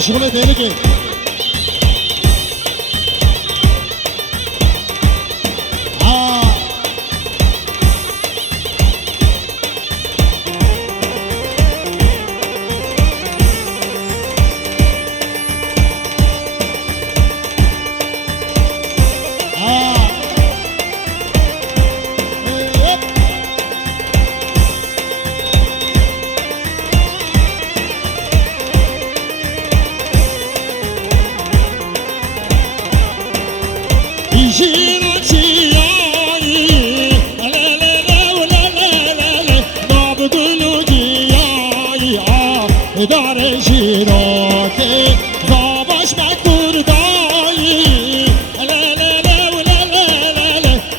شغل دیگه دار شیراکی زاباش مکور دایی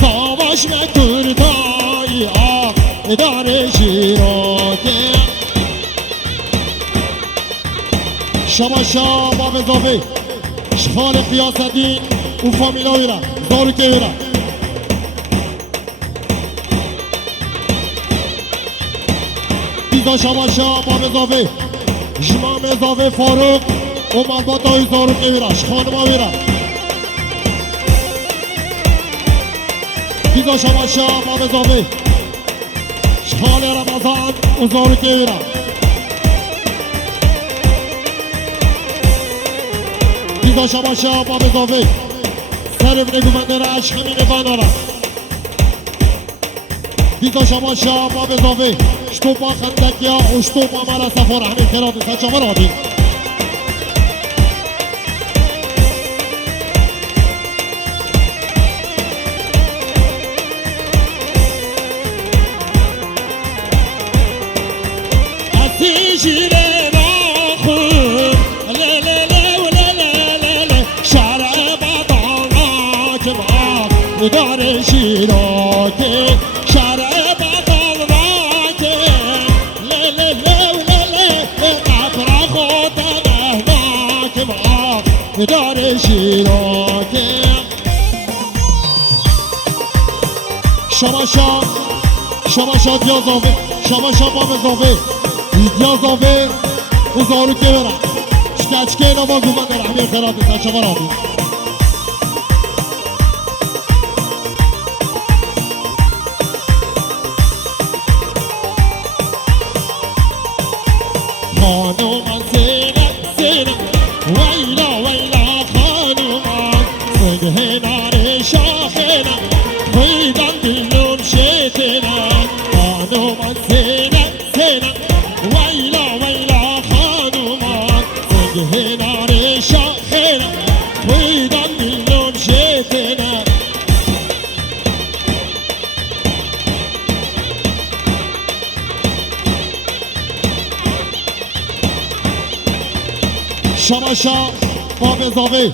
زاباش مکور دایی دار شیراکی شما شما بزاوی شخال قیاسدین و فامیلایی را دارو که را بیزا شما شما بزاوی جمام اضافه فاروق و مالبات های زاروق ویراش خانما ویرا بیزا شما شما اضافه شخال رمضان و زاروق ویرا بیزا شما شما اضافه سرف نگومنده را عشق همین بانارا بیزا شما شما اضافه شتوبا خندکیا و شتوبا مرا سفار همین خیرات سچا مرادی اسی جیره ناخون شرع بدانا که ما داره شیراکی شرع دار شیراکی شما دیازاوه شما بامزاوه دیازاوه و زارو که برم شکچکه نما گومن در همین خیرات سچا برادی خانومان سینه ویلا ویلا خانومان سگه شاخنا خیدان دلون شیطنا خانومان سینه ویلا ویلا خانومان سگه شاخنا خیدان دلون شیطنا شما باب اضافه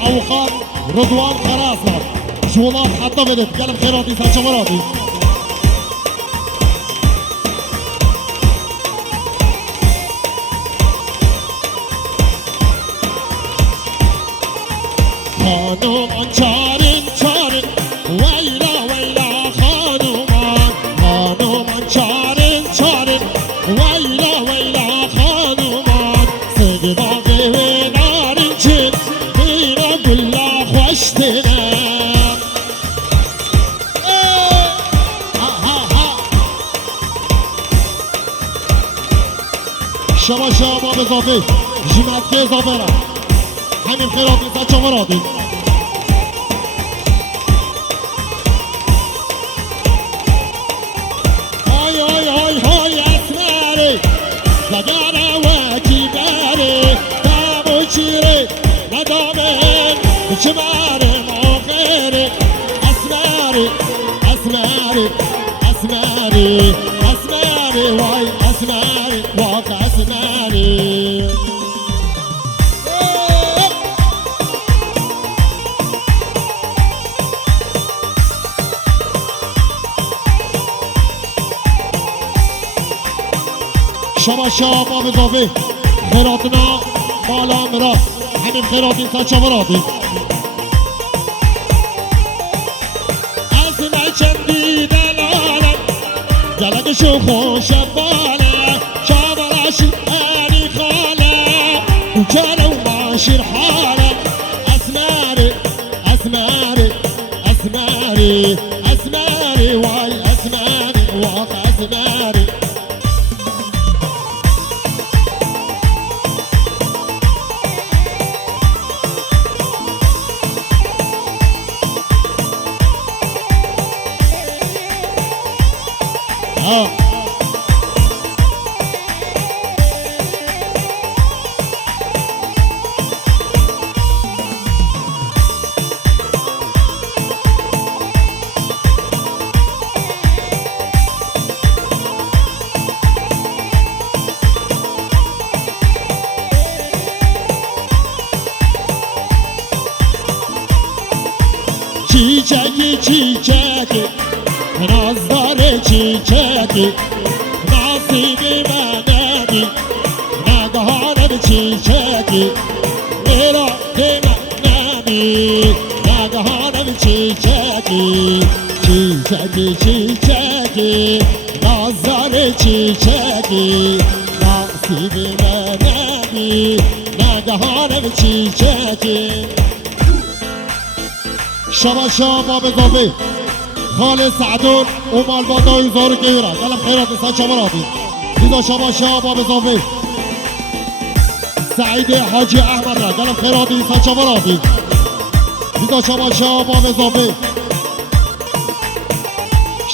اوقات رضوان خراسان جولات حتی بدید گلم خیراتی سچا مرادی خانومان چارین ویلا ویلا خانومان چارین ویلا ویلا خانومان سگی باقی و نارین چین بیرا گلا خوشتنه شما بزافه جیمت که اضافه را همین خیراتی سچا مرادی های اسمری زگاره و کیبری دم و چیره ندامه چمره مغیره اسمری وای اسمری واق اسمری شما بزافه خیراتنا مالا مرا همین خیراتی سچا مرادی از نچندی دلالم گلگشو خوش باله شابراشی اری خاله شير حالة أسماري أسماري أسماري أسماري واي أسماري واق أسماري çiçeki çiçeki nazları çiçeki nasibime nemi nagahanım çiçeki merakime nemi nagahanım çiçeki çiçeki çiçeki nazları çiçeki nasibime nemi nagahanım çiçeki شما شما بزاوی خالد سعدون اومال بادای زارو گیره دلم خیرات نیستن شما را دید دیدا شما شما بزاوی سعید حاجی احمد را دلم خیرات نیستن شما را دید دیدا شما شما بزاوی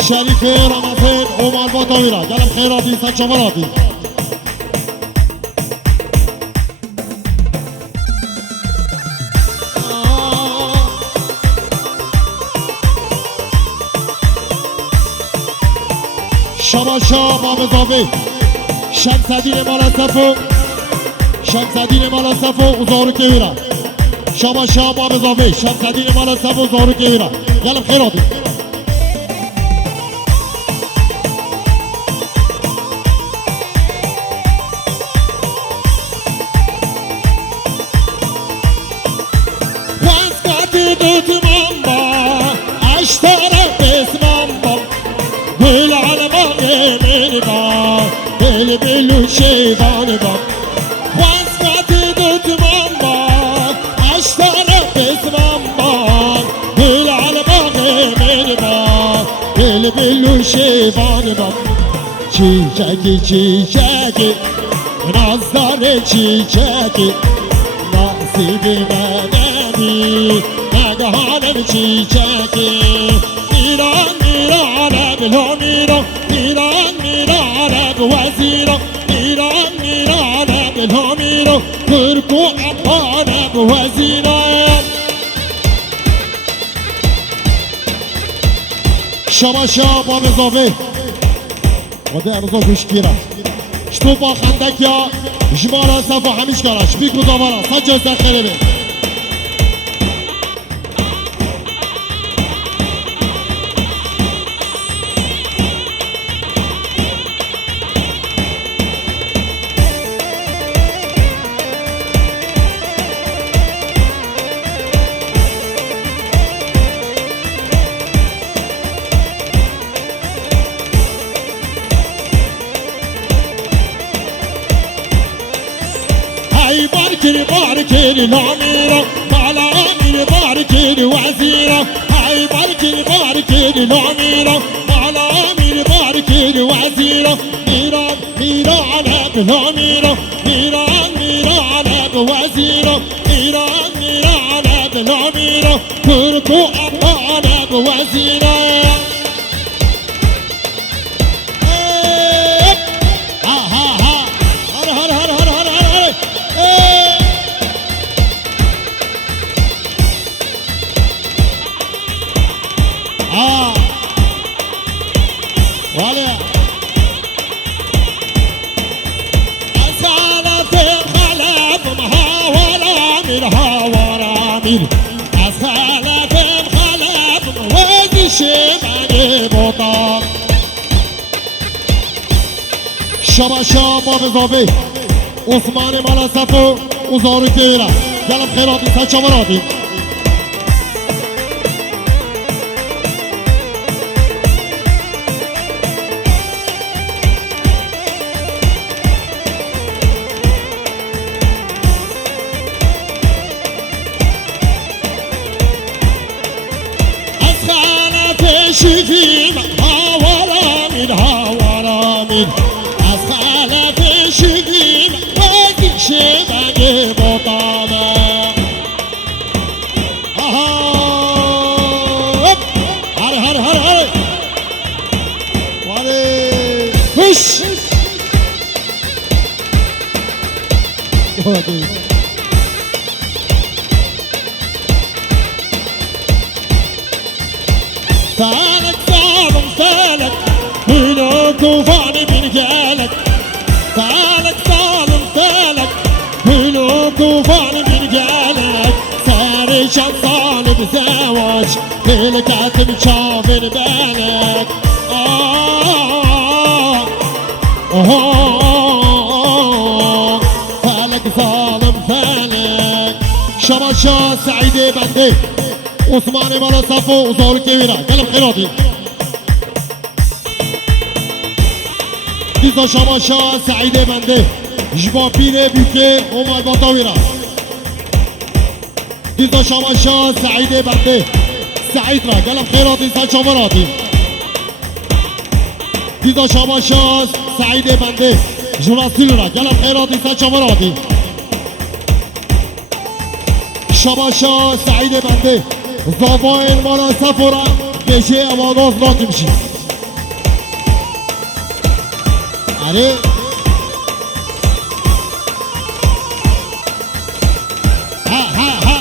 شریف رمضان اومال بادای را دلم خیرات نیستن شما را دید شما شما بزاوی شمسدین مالا صفو شمسدین مالا صفو زارو کهیرا شما شما بزاوی شمسدین مالا صفو زارو کهیرا گلم خیراتی واسقاتی دوت مامبا اشتاره بسمام با بل بلو شیبان با واسقات دوتمان با اشتر بسمان با بل علماغ من با بلو شیبان با چیچکی چیچکی نازدار چیچکی ناصیب منمی نگهانم چیچکی میران میرانم بلو میران میران میرانم وزیرم میران میرانم بلو میران ترک و افغانم وزیرم شما شما بزاوی خدا ارزا گوش گیرم شتو با خندک یا جمارا صفا همیش کارش بیکو زمارا سجا سخره بی باركيني الأميرة على أمير باركيني وزيرة هاي باركيني الأميرة على أمير باركيني وزيرة ميران ميران بالأميرة ميران ميران بوزيرة ميران ميران بالأميرة تركو أبطال بوزيرة شما شما بزاوی عثمان مالا صفو وزارو کهیرا گلم خیراتی سچ شما راتی امید از خلف شگیم وقتی شبنگ بطامه هره هره هره هره واره هش فالك ظالم فالك هنا طوفاني من جالك فالك ظالم فالك هنا طوفاني من جالك ساري شطالب زواج بالكاتب شافر بالك فالك ظالم فالك شماشا سعيدي بندي عثمان بالا صفو زور كبيرة قلب خيراتي دیزا شماشا سعید بنده جبا پیر بیوکه عمر باتاویرا دیزا شماشا سعید بنده سعید را قلب خیراتی سر شماراتی دیزا شماشا سعید بنده جراسیل را قلب خیراتی سر شماراتی شماشا سعید بنده زباین مالا سفورا بشه اماناز ناتی میشی اره ها ها ها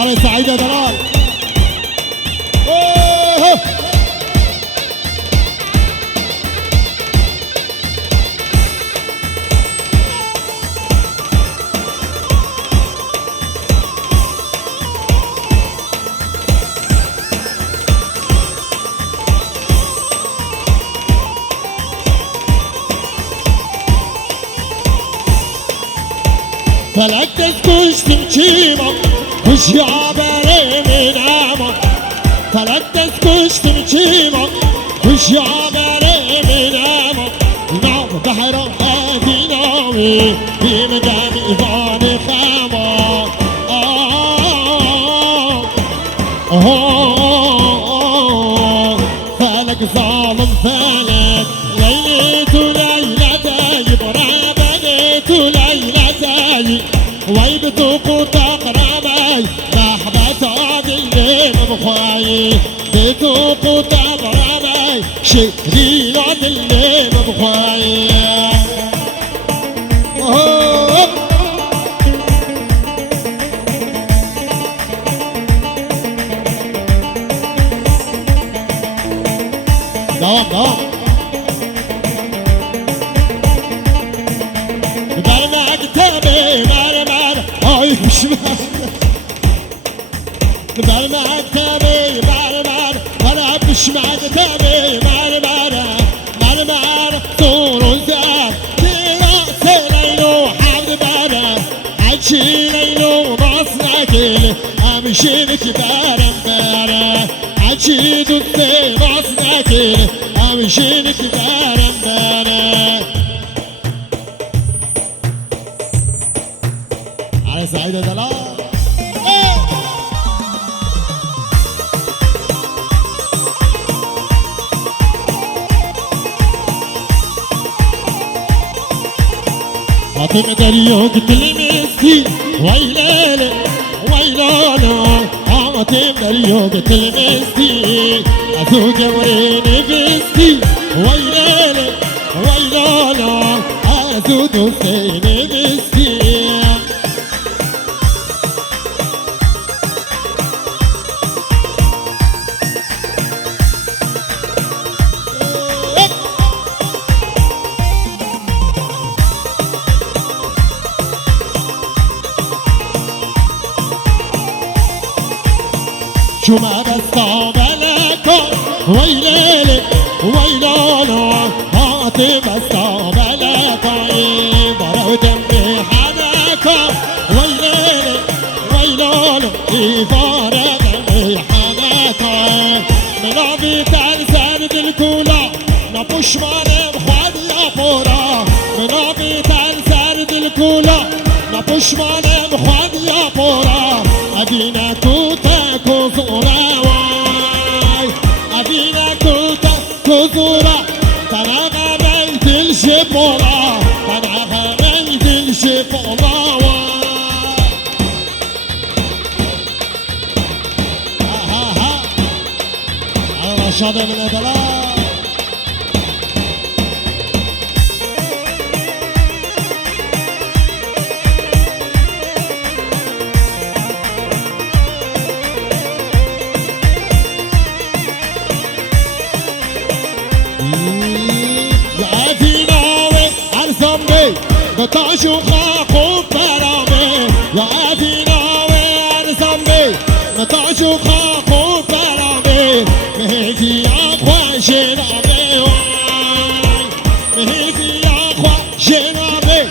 اره سعید دلال فلک دست کشتم چیما هوشیابره منما فلک دست کشتم چیما هوشیابره منما نام بحرا دینامی بیم دم ایوان خما فلک ظالم فلک لیلی تو لیلتای برابنی تو لیلتای وای بتوقو تقربي محبة عدل مبخواي بتوقو تقربي شكري عدل مبخواي دوام دوام برمكتبي مرمر هاي بشمال برمكتبي مرمر انا بشمكتبي مرمر مرمر طول وزاد دراسة ليلو حد برا عجي ليلو مصنعك امشي لك برم برا عجي دوتي مصنعك امشي لك برم برا على سعيد دلال فاطمة دريو قلت لي مسكين ويلالي ويلانا فاطمة دريو قلت لي مسكين أزوج وريني مسكين ويلالي ويلانا أزوج حسيني مسكين شو ما بستقبلك ويلالي ويلانا هاتي بستقبلك برا دمي حناك ويلالي ويلانا إفارة دمي حناك منابي تنزل بالكولا نبوشمانم خوادي بورا منابي تنزل بالكولا نبوشمانم خوادي بورا أبينا كوتا كوزورا واي أبينا كوتا كوزورا تناغا بيت الشبورا تناغا بيت الشبورا واي شاده من ادلا يا ديناوي ارزم بي بتعشو خاقو برامي يا ديناوي ارزم بي بتعشو خاقو برامي مهدي يا اخوة جنابي مهدي يا اخوة جنابي